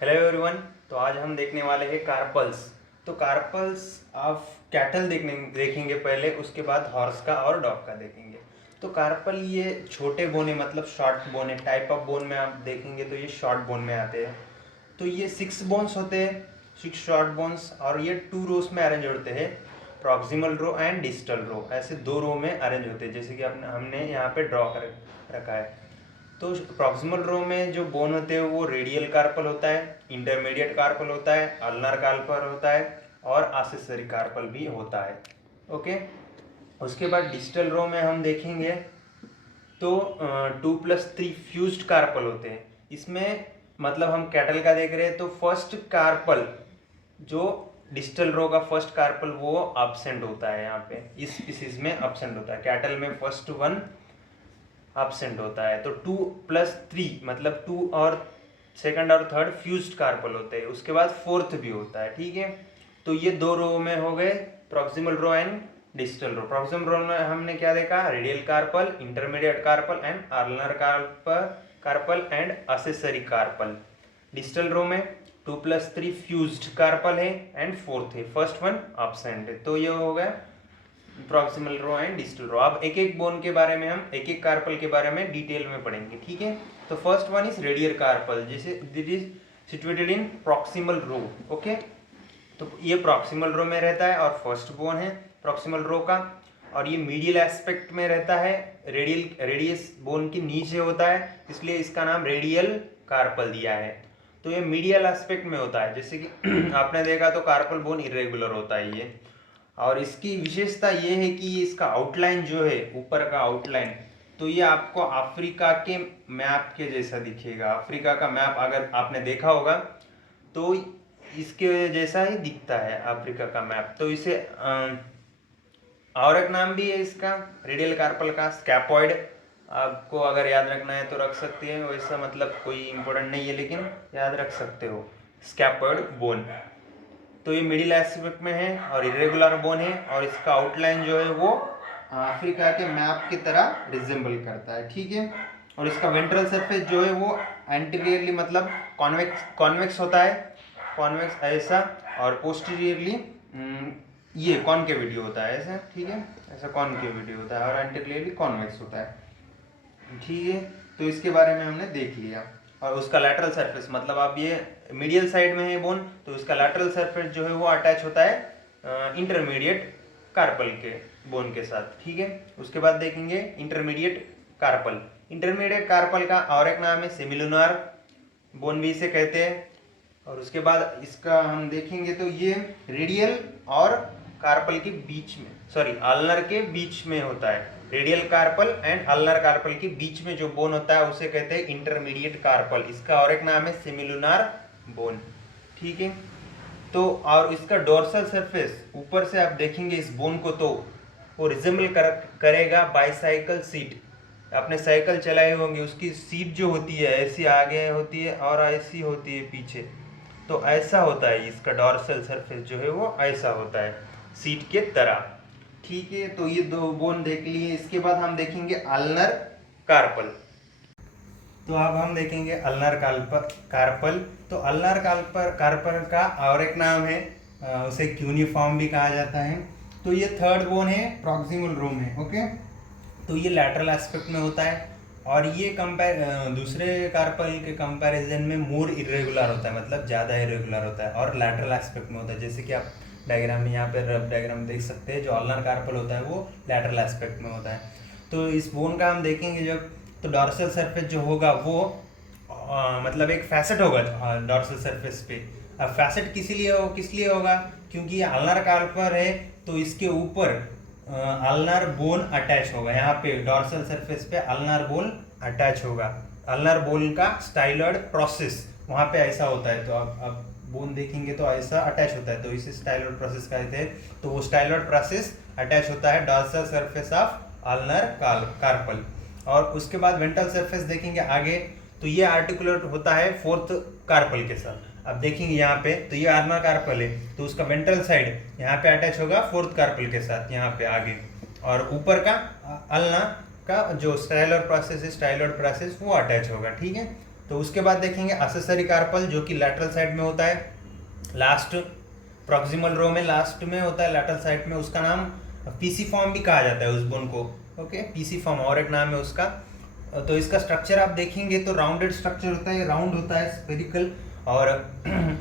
Hello everyone. तो आज हम देखने वाले हैं कार्पल्स। तो कार्पल्स आप कैटल देखेंगे पहले, उसके बाद हॉर्स का और डॉग का देखेंगे। तो कार्पल ये छोटे बोने मतलब शॉर्ट बोने टाइप ऑफ बोन में आप देखेंगे तो ये शॉर्ट बोन में आते हैं। तो ये 6 बोन्स होते हैं, 6 शॉर्ट बोन्स, और ये 2 रोज में अरेंज होते हैं। Proximal row and distal row, ऐसे 2 रो में अरेंज होते हैं, जैसे कि हमने यहाँ पे ड्रॉ कर रखा है। तो प्रॉक्सिमल रो में जो बोन होते हैं वो रेडियल कार्पल होता है, इंटरमीडिएट कार्पल होता है, अल्नर कार्पल होता है और आसेसरी कार्पल भी होता है। ओके। उसके बाद डिस्टल रो में हम देखेंगे तो 2+3 फ्यूज्ड कार्पल होते हैं। इसमें मतलब हम कैटल का देख रहे हैं तो फर्स्ट कार्पल जो डिस्टल रो का फर्स्ट कार्पल वो एब्सेंट होता है, यहाँ पे इस स्पीसीज में एब्सेंट होता है। कैटल में फर्स्ट वन एब्सेंट होता है। तो 2+3 मतलब 2 और सेकंड और थर्ड फ्यूज्ड कार्पल होते हैं, उसके बाद फोर्थ भी होता है। ठीक है। तो ये 2 रो में हो गए proximal row and distal row. Proximal row में हमने क्या देखा, radial carpal, intermediate carpal and ulnar carpal and accessory carpal. Distal row में 2+3 फ्यूज्ड कार्पल है एंड फोर्थ है, फर्स्ट वन एब्सेंट है। तो ये हो गया proximal row and distal row. अब एक एक बोन के बारे में, हम एक एक कार्पल के बारे में डिटेल में पढ़ेंगे। ठीक है। तो first one is radial carpal, जैसे that is situated in proximal row. Okay. तो ये प्रॉक्सिमल रो में रहता है और फर्स्ट बोन है प्रॉक्सिमल रो का, और ये मीडियल एस्पेक्ट में रहता है, रेडियस बोन के नीचे होता है, इसलिए इसका नाम रेडियल कार्पल दिया है। तो ये मीडियल एस्पेक्ट में होता है, जैसे कि आपने देखा तो कार्पल बोन इरेगुलर होता है ये। और इसकी विशेषता ये है कि इसका आउटलाइन जो है, ऊपर का आउटलाइन, तो ये आपको अफ्रीका के मैप के जैसा दिखेगा। अफ्रीका का मैप अगर आपने देखा होगा तो इसके जैसा ही दिखता है अफ्रीका का मैप। तो इसे और एक नाम भी है इसका रेडियल कार्पल का, स्कैपॉइड। आपको अगर याद रखना है तो रख सकते हैं, वैसा मतलब कोई इंपॉर्टेंट नहीं है, लेकिन याद रख सकते हो, स्कैपॉइड बोन। तो ये मिडिल एस्पेक्ट में है और इरेगुलर बोन है, और इसका आउटलाइन जो है वो अफ्रीका के मैप की तरह रिजेंबल करता है। ठीक है। और इसका वेंट्रल सरफेस जो है वो एंटीरियरली मतलब कॉन्वेक्स होता है, कॉन्वेक्स ऐसा, और पोस्टीरियरली ये कॉनकेविटी होता है ऐसा। ठीक है। ऐसा कॉनकेविटी होता है और एंटीरियरली कॉन्वेक्स होता है। ठीक है। तो इसके बारे में हमने देख लिया। और उसका लैटरल सरफेस मतलब आप ये मीडियल साइड में है बोन, तो उसका लैटरल सरफेस जो है वो अटैच होता है इंटरमीडिएट कार्पल के बोन के साथ। ठीक है। उसके बाद देखेंगे इंटरमीडिएट कार्पल। इंटरमीडिएट कार्पल का और एक नाम है सेमिलुनार बोन भी इसे कहते हैं। और उसके बाद इसका हम देखेंगे तो ये रेडियल और कार्पल के बीच में, सॉरी अल्नर के बीच में होता है। Radial carpal and ulnar carpal के बीच में जो बोन होता है उसे कहते हैं इंटरमीडिएट कार्पल। इसका और एक नाम है सेमिलुनार बोन। ठीक है। तो और इसका डोर्सल सरफेस ऊपर से आप देखेंगे इस बोन को तो वो रिजेंबल करेगा बाईसाइकिल सीट। आपने साइकिल चलाए होंगे, उसकी सीट जो होती है ऐसी आगे होती है और ऐसी होती है पीछे, तो ऐसा होता है इसका डोर्सल सरफेस जो है वो ऐसा होता है सीट के तरह। ठीक है। तो ये 2 बोन देख लिए। इसके बाद हम देखेंगे अल्नर कार्पल। तो अब हम देखेंगे अल्नर कार्पल। तो अल्नर कार्पल का और एक नाम है, उसे क्यूनिफॉर्म भी कहा जाता है। तो ये थर्ड बोन है प्रॉक्सिमल रो में। ओके। तो ये लैटरल एस्पेक्ट में होता है, और ये दूसरे कार्पल के कंपैरिजन में मोर इरेगुलर होता है, मतलब ज़्यादा इरेगुलर होता है और लैटरल एस्पेक्ट में होता है। जैसे कि आप डायग्राम में यहाँ पे रफ डायग्राम देख सकते हैं, जो अल्नर कार्पल होता है वो लैटरल एस्पेक्ट में होता है। तो इस बोन का हम देखेंगे जब, तो डॉर्सल सरफेस जो होगा वो मतलब एक फैसेट होगा डॉर्सल सरफेस पे। अब फैसेट किस लिए होगा, क्योंकि ये अल्नर कार्पल है तो इसके ऊपर अल्नर बोन अटैच होगा। यहाँ पे डॉर्सल सरफेस पे अल्नर बोन अटैच होगा। अल्नर बोन का स्टाइलॉइड प्रोसेस वहाँ पे ऐसा होता है। तो अब बोन देखेंगे तो ऐसा अटैच होता है, तो इसे स्टाइलॉइड प्रोसेस कहते हैं। तो वो स्टाइलॉइड प्रोसेस अटैच होता है dorsal surface of ulnar carpal. और उसके बाद वेंट्रल सरफेस देखेंगे आगे, तो ये आर्टिकुलेट होता है फोर्थ कार्पल के साथ। अब देखेंगे यहाँ पे, तो ये अल्नर कार्पल है तो उसका वेंट्रल साइड यहाँ पे अटैच होगा फोर्थ कार्पल के साथ यहाँ पे आगे, और ऊपर का अल्नर का जो स्टाइलॉइड प्रोसेस है, स्टाइलॉइड प्रोसेस वो अटैच होगा। ठीक है। तो उसके बाद देखेंगे एक्सेसरी कार्पल जो कि लैटरल साइड में होता है, लास्ट प्रॉक्सिमल रो में लास्ट में होता है लैटरल साइड में, उसका नाम पीसी फॉर्म भी कहा जाता है उस बोन को। ओके, पीसी फॉर्म और एक नाम है उसका। तो इसका स्ट्रक्चर आप देखेंगे तो राउंडेड स्ट्रक्चर होता है, राउंड होता है, स्फेरिकल, और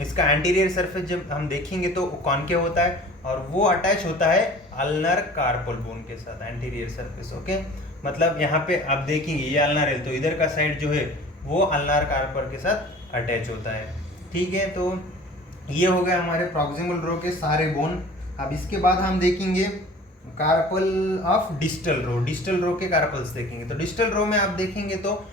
इसका एंटीरियर सरफेस जब हम देखेंगे तो कॉन्केव होता है और वो अटैच होता है अल्नर कार्पल बोन के साथ, एंटीरियर सरफेस। ओके, मतलब यहाँ पे आप देखेंगे ये अल्नर है तो इधर का साइड जो है वो अल्नर कार्पल के साथ अटैच होता है। ठीक है, तो ये हो गया हमारे प्रॉक्सिमल रो के सारे बोन। अब इसके बाद हम देखेंगे carpal of distal row. Distal row के कार्पल्स देखेंगे तो डिस्टल रो में आप देखेंगे तो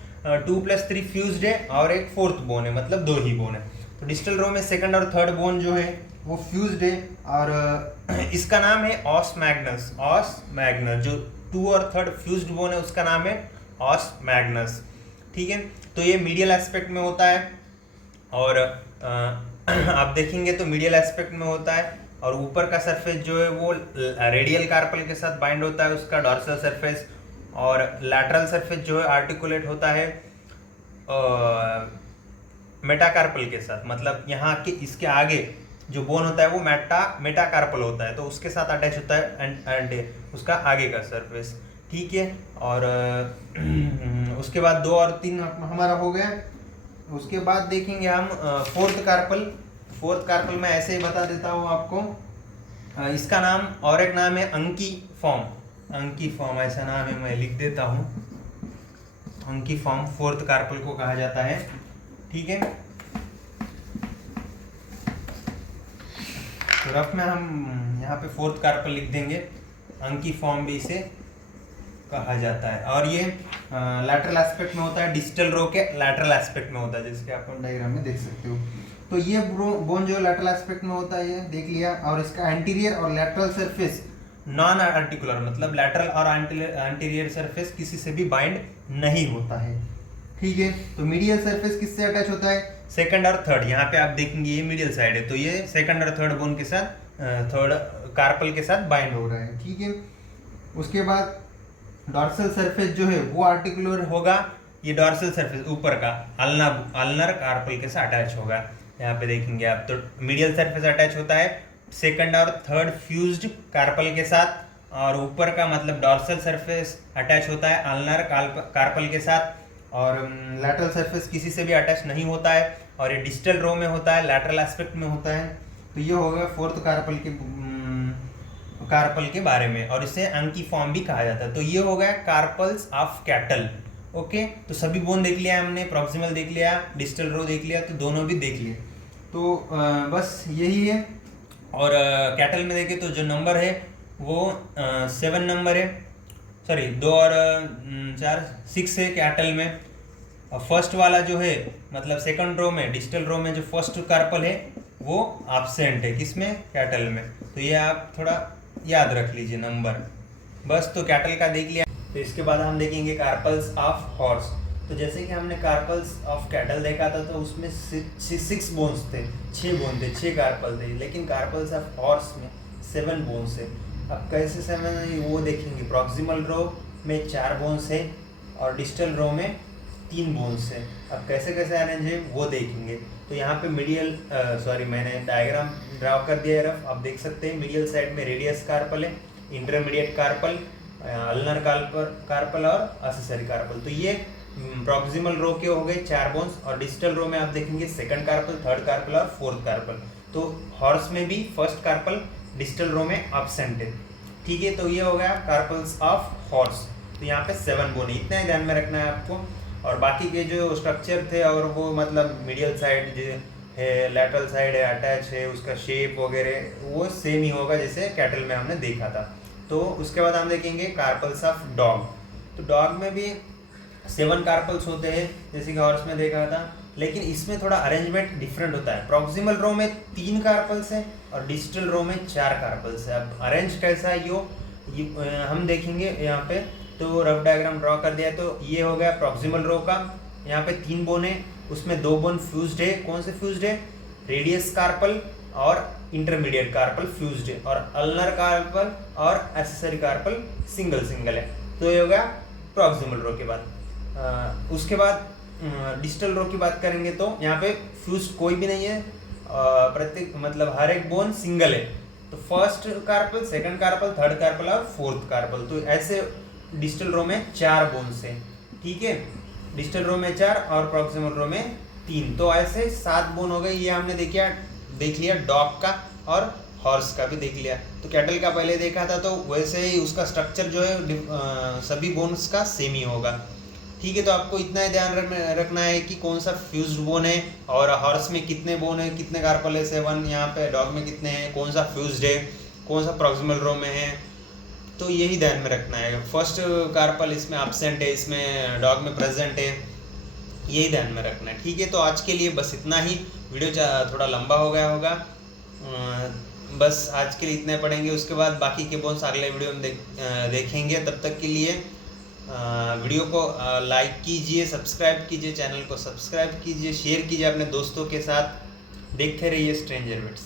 2+3 फ्यूज्ड है और एक फोर्थ बोन है, मतलब 2 ही बोन है। तो डिस्टल रो में सेकंड और थर्ड बोन जो है वो फ्यूज्ड है और इसका नाम है ऑस मैग्नस। ऑस मैग्नस जो 2 और थर्ड फ्यूज्ड बोन है उसका नाम है ऑस मैग्नस। ठीक है, तो ये मीडियल एस्पेक्ट में होता है और आप देखेंगे तो मीडियल एस्पेक्ट में होता है और ऊपर का सरफेस जो है वो रेडियल कार्पल के साथ बाइंड होता है उसका डॉर्सल सरफेस, और लैटरल सरफेस जो है आर्टिकुलेट होता है मेटाकार्पल के साथ, मतलब यहाँ के इसके आगे जो बोन होता है वो मेटाकार्पल होता है तो उसके साथ अटैच होता है एंड उसका आगे का सरफेस। ठीक है, और उसके बाद 2 और 3 हमारा हो गया। उसके बाद देखेंगे हम फोर्थ कार्पल। फोर्थ कार्पल में ऐसे ही बता देता हूँ आपको, इसका नाम और एक नाम है अंकी फॉर्म। अंकी फॉर्म ऐसा नाम है, मैं लिख देता हूँ। अंकी फॉर्म फोर्थ कार्पल को कहा जाता है। ठीक है, तो रफ में हम यहाँ पे फोर्थ कार्पल लिख देंगे, अंकी फॉर्म भी इसे कहा जाता है और ये लैटरल एस्पेक्ट में होता है, डिस्टल रो के लैटरल एस्पेक्ट में होता है जैसे कि आप डायग्राम में देख सकते हो। तो ये बोन जो लैटरल एस्पेक्ट में होता है ये देख लिया, और इसका एंटीरियर और लैटरल सरफेस नॉन आर्टिकुलर, मतलब लैटरल और एंटीरियर सरफेस किसी से भी बाइंड नहीं होता है। ठीक है, तो मीडियल सरफेस किससे अटैच होता है, सेकंड और थर्ड। यहाँ पे आप देखेंगे ये मीडियल साइड है तो ये सेकंड और थर्ड बोन के साथ थर्ड कार्पल के साथ बाइंड हो रहा है। ठीक है, उसके बाद डॉर्सल सरफेस जो है वो आर्टिकुलर होगा, ये डॉर्सल सरफेस ऊपर का अल्नर कार्पल के साथ अटैच होगा। यहाँ पे देखेंगे आप तो मीडियल सरफेस अटैच होता है सेकंड और थर्ड फ्यूज्ड कार्पल के साथ, और ऊपर का मतलब डॉर्सल सरफेस अटैच होता है अल्नर कार्पल के साथ, और लैटरल सरफेस किसी से भी अटैच नहीं होता है और ये डिस्टल रो में होता है, लैटरल एस्पेक्ट में होता है। तो ये हो गया फोर्थ कार्पल के बारे में, और इसे अंकी फॉर्म भी कहा जाता है। तो ये हो गया कार्पल्स ऑफ कैटल। ओके, तो सभी बोन देख लिया हमने, प्रॉक्सिमल देख लिया, डिस्टल रो देख लिया, तो दोनों भी देख लिए। तो बस यही है। और कैटल में देखें तो जो नंबर है वो 7 नंबर है, सॉरी 2 और 4 6 है कैटल में। फर्स्ट वाला जो है मतलब सेकंड रो में, डिस्टल रो में जो फर्स्ट कार्पल है वो एब्सेंट है, किसमें, कैटल में। तो ये आप थोड़ा याद रख लीजिए नंबर, बस। तो कैटल का देख लिया। तो इसके बाद हम देखेंगे कार्पल्स ऑफ हॉर्स। तो जैसे कि हमने कार्पल्स ऑफ कैटल देखा था तो उसमें 6 बोन्स थे, 6 बोन थे, 6 कार्पल थे, लेकिन कार्पल्स ऑफ हॉर्स में 7 बोन्स है। अब कैसे 7 है वो देखेंगे। प्रॉक्सिमल रो में 4 बोन्स है और डिस्टल रो में 3 बोन्स है। अब कैसे कैसे अरेंज है वो देखेंगे। तो यहाँ पे मीडियल मैंने डायग्राम ड्रा कर दिया है रफ, आप देख सकते हैं। मीडियल साइड में रेडियस कार्पल है, इंटरमीडिएट कार्पल, अल्नर कार्पल और एक्सेसरी कार्पल। तो ये प्रॉक्सिमल रो के हो गए 4 बोन्स, और डिस्टल रो में आप देखेंगे सेकंड कार्पल, थर्ड कार्पल और फोर्थ कार्पल। तो हॉर्स में भी फर्स्ट कार्पल डिस्टल रो में एब्सेंट है। ठीक है, तो ये हो गया कार्पल्स ऑफ हॉर्स। तो यहाँ पे 7 बोन, इतना ही ध्यान में रखना है आपको। और बाकी के जो स्ट्रक्चर थे और वो मतलब मीडियल साइड जो है, लैटरल साइड है, अटैच है, उसका शेप वगैरह वो सेम ही होगा जैसे कैटल में हमने देखा था। तो उसके बाद हम देखेंगे कार्पल्स ऑफ डॉग। तो डॉग में भी 7 कार्पल्स होते हैं जैसे कि हॉर्स में देखा था, लेकिन इसमें थोड़ा अरेंजमेंट डिफरेंट होता है। प्रॉक्सिमल रो में 3 कार्पल्स हैं और डिस्टल रो में 4 कार्पल्स है। अब अरेंज कैसा है ये हम देखेंगे यहाँ पे। तो रफ डायग्राम ड्रॉ कर दिया। तो ये हो गया प्रॉक्सिमल रो का, यहाँ पे 3 बोन है, उसमें 2 बोन फ्यूज्ड है। कौन से फ्यूज्ड है, रेडियस कार्पल और इंटरमीडिएट कार्पल फ्यूज्ड है, और अल्नर कार्पल और एक्सेसरी कार्पल सिंगल है। तो ये हो गया प्रॉक्सिमल रो के बाद। उसके बाद डिस्टल रो की बात करेंगे तो यहाँ पे फ्यूज कोई भी नहीं है, प्रत्येक मतलब हर एक बोन सिंगल है। तो first carpal, second carpal, third carpal और फोर्थ कार्पल, तो ऐसे डिस्टल रो में 4 बोन्स है। ठीक है, डिस्टल रो में 4 और प्रॉक्सिमल रो में 3, तो ऐसे 7 बोन हो गए। ये हमने देख लिया डॉग का और हॉर्स का भी देख लिया। तो कैटल का पहले देखा था, तो वैसे ही उसका स्ट्रक्चर जो है सभी बोन्स का सेम ही होगा। ठीक है, तो आपको इतना ही ध्यान रखना है कि कौन सा फ्यूज्ड बोन है और हॉर्स में कितने बोन है, कितने कार्पल है 7, यहाँ पे डॉग में कितने हैं, कौन सा फ्यूज्ड है, कौन सा प्रॉक्सिमल रो में है। तो यही ध्यान में रखना है। फर्स्ट कार्पल इसमें एब्सेंट है, इसमें डॉग में प्रेजेंट है, यही ध्यान में रखना है। ठीक है, तो आज के लिए बस इतना ही। वीडियो थोड़ा लंबा हो गया होगा, बस आज के लिए इतने पढ़ेंगे, उसके बाद बाकी के बोन्स अगले वीडियो में देखेंगे। तब तक के लिए वीडियो को लाइक कीजिए, सब्सक्राइब कीजिए, चैनल को सब्सक्राइब कीजिए, शेयर कीजिए अपने दोस्तों के साथ। देखते रहिए स्ट्रेंजर बिट्स।